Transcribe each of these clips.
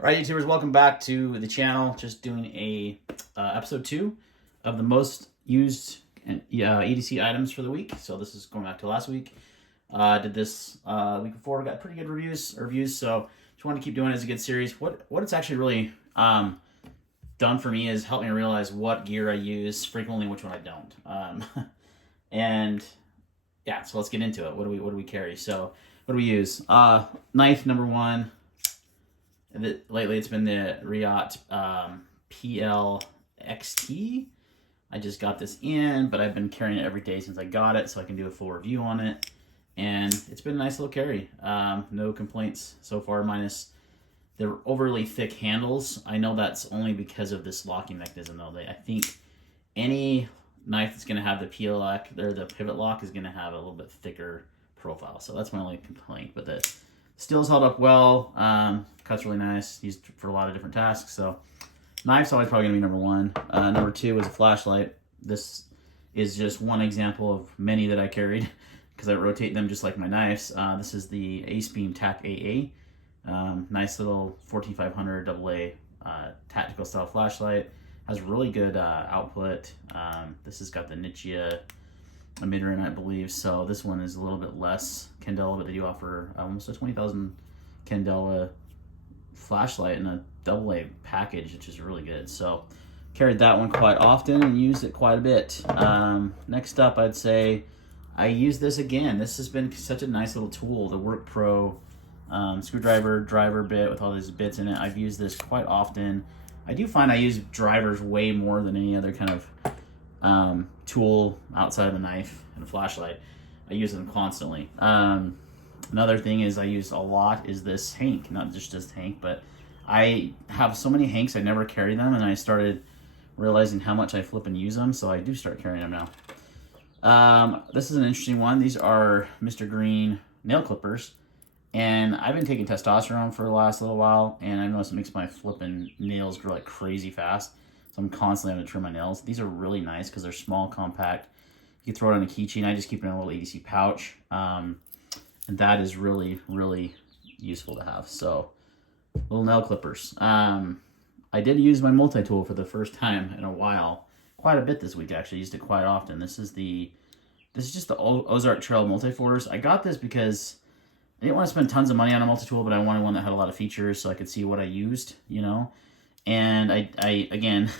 All right, YouTubers, welcome back to the channel. Just doing a episode 2 of the most used EDC items for the week. So this is going back to last week. Did this week before. Got pretty good reviews. So just want to keep doing it as a good series. What it's actually really done for me is helped me realize what gear I use frequently, which one I don't. And yeah, so let's get into it. What do we carry? So what do we use? Knife number 1. Lately, it's been the Reate PL-XT. I just got this in, but I've been carrying it every day since I got it, so I can do a full review on it. And it's been a nice little carry. No complaints so far, minus the overly thick handles. I know that's only because of this locking mechanism, though. I think any knife that's going to have the the pivot lock is going to have a little bit thicker profile. So that's my only complaint. But the steel's held up well. Cuts really nice. Used for a lot of different tasks. So knife's always probably going to be number 1. Number 2 is a flashlight. This is just one example of many that I carried because I rotate them just like my knives. This is the Acebeam Tac AA. Nice little 14500 AA tactical style flashlight. Has really good output. This has got the Nichia emitter, I believe. So this one is a little bit less candela, but they do offer almost a 20,000 candela flashlight in a AA package, which is really good. So carried that one quite often and used it quite a bit. Next up, I'd say I use this again. This has been such a nice little tool, the Workpro screwdriver driver bit with all these bits in it. I've used this quite often. I do find I use drivers way more than any other kind of tool outside of the knife and a flashlight. I use them constantly. Another thing is I use a lot is this hank, not just this hank, but I have so many hanks I never carry them, and I started realizing how much I flip and use them, so I do start carrying them now. This is an interesting one. These are Mr. Green nail clippers, and I've been taking testosterone for the last little while, and I noticed it makes my flipping nails grow like crazy fast. So I'm constantly having to trim my nails. These are really nice because they're small, compact. You can throw it on a keychain. I just keep it in a little EDC pouch. And that is really, really useful to have. So, little nail clippers. I did use my multi-tool for the first time in a while. Quite a bit this week, actually. Used it quite often. This is just the Ozark Trail Multi-Force. I got this because I didn't want to spend tons of money on a multi-tool, but I wanted one that had a lot of features so I could see what I used, you know. And I again,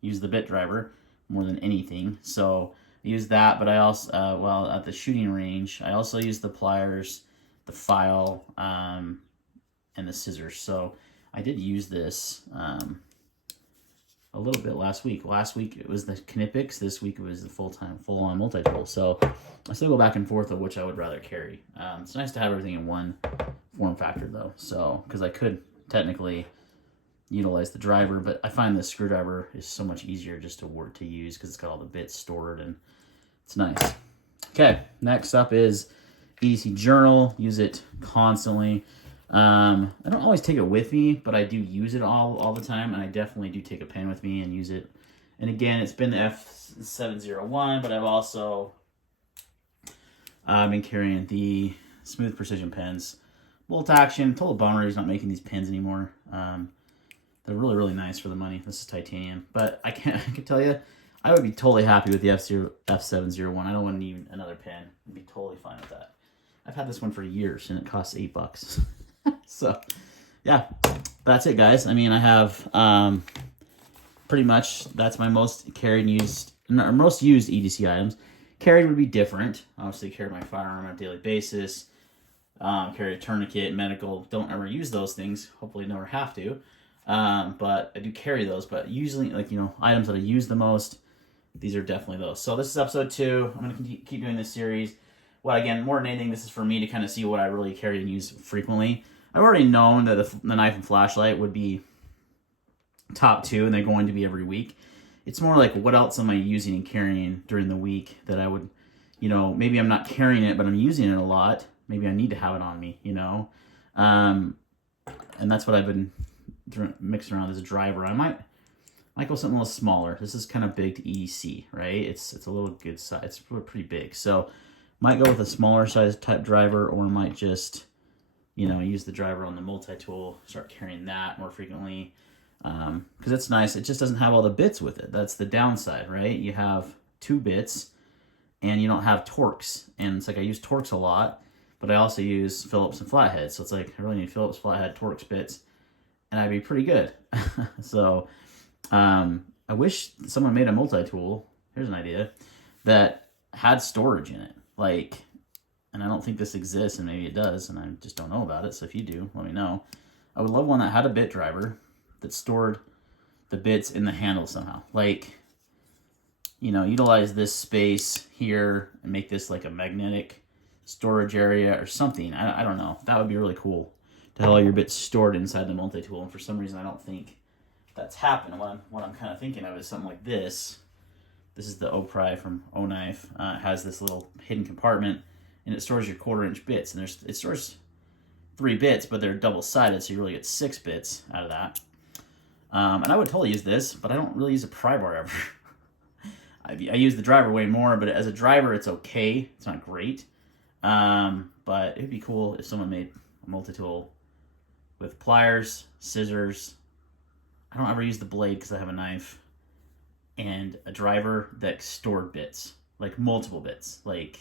use the bit driver more than anything. So I use that, but I also, well, at the shooting range, I also use the pliers, the file, and the scissors. So I did use this a little bit last week. Last week it was the Knipex. This week it was the full-on multi-tool. So I still go back and forth of which I would rather carry. It's nice to have everything in one form factor, though. So, because I could technically utilize the driver, but I find the screwdriver is so much easier just to use because it's got all the bits stored and it's nice. Okay, next up is EDC journal. Use it constantly. I don't always take it with me, but I do use it all the time, and I definitely do take a pen with me and use it. And again, it's been the F701, but I've also been carrying the Smooth Precision pens. Bolt action. Total bummer he's not making these pens anymore. They're really, really nice for the money. This is titanium. But I can tell you, I would be totally happy with the F701. I don't want even another pen. I'd be totally fine with that. I've had this one for years, and it costs $8. So, yeah, that's it, guys. I mean, I have pretty much, that's my most carried and used, or most used EDC items. Carried would be different. Obviously, carry my firearm on a daily basis. Carry a tourniquet, medical. Don't ever use those things. Hopefully never have to. But I do carry those. But usually, like, you know, items that I use the most, these are definitely those. So this is episode 2. I'm going to keep doing this series. Well, again, more than anything, this is for me to kind of see what I really carry and use frequently. I've already known that the knife and flashlight would be top 2, and they're going to be every week. It's more like, what else am I using and carrying during the week that I would, you know, maybe I'm not carrying it, but I'm using it a lot. Maybe I need to have it on me, you know. And that's what I've been mixing around as a driver. I might go something a little smaller. This is kind of big to EDC, right? It's a little good size. It's pretty big. So might go with a smaller size type driver, or might just you know, use the driver on the multi-tool, start carrying that more frequently. Because it's nice. It just doesn't have all the bits with it. That's the downside, right? You have 2 bits and you don't have Torx. And it's like I use Torx a lot, but I also use Phillips and flatheads. So it's like I really need Phillips, flathead, Torx bits, and I'd be pretty good. So I wish someone made a multi-tool, here's an idea, that had storage in it. Like, and I don't think this exists, and maybe it does, and I just don't know about it. So if you do, let me know. I would love one that had a bit driver that stored the bits in the handle somehow. Like, you know, utilize this space here and make this like a magnetic storage area or something. I don't know. That would be really cool to have all your bits stored inside the multi-tool. And for some reason, I don't think that's happened. What I'm kind of thinking of is something like this. This is the O-Pry from O-Knife. It has this little hidden compartment, and it stores your 1/4-inch bits. And it stores 3 bits, but they're double-sided, so you really get 6 bits out of that. And I would totally use this, but I don't really use a pry bar ever. I use the driver way more, but as a driver, it's okay. It's not great. But it'd be cool if someone made a multi-tool with pliers, scissors. I don't ever use the blade because I have a knife. And a driver that stored bits, like multiple bits. Like,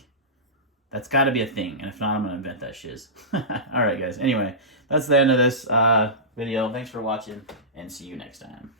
that's got to be a thing. And if not, I'm going to invent that shiz. All right, guys. Anyway, that's the end of this video. Thanks for watching, and see you next time.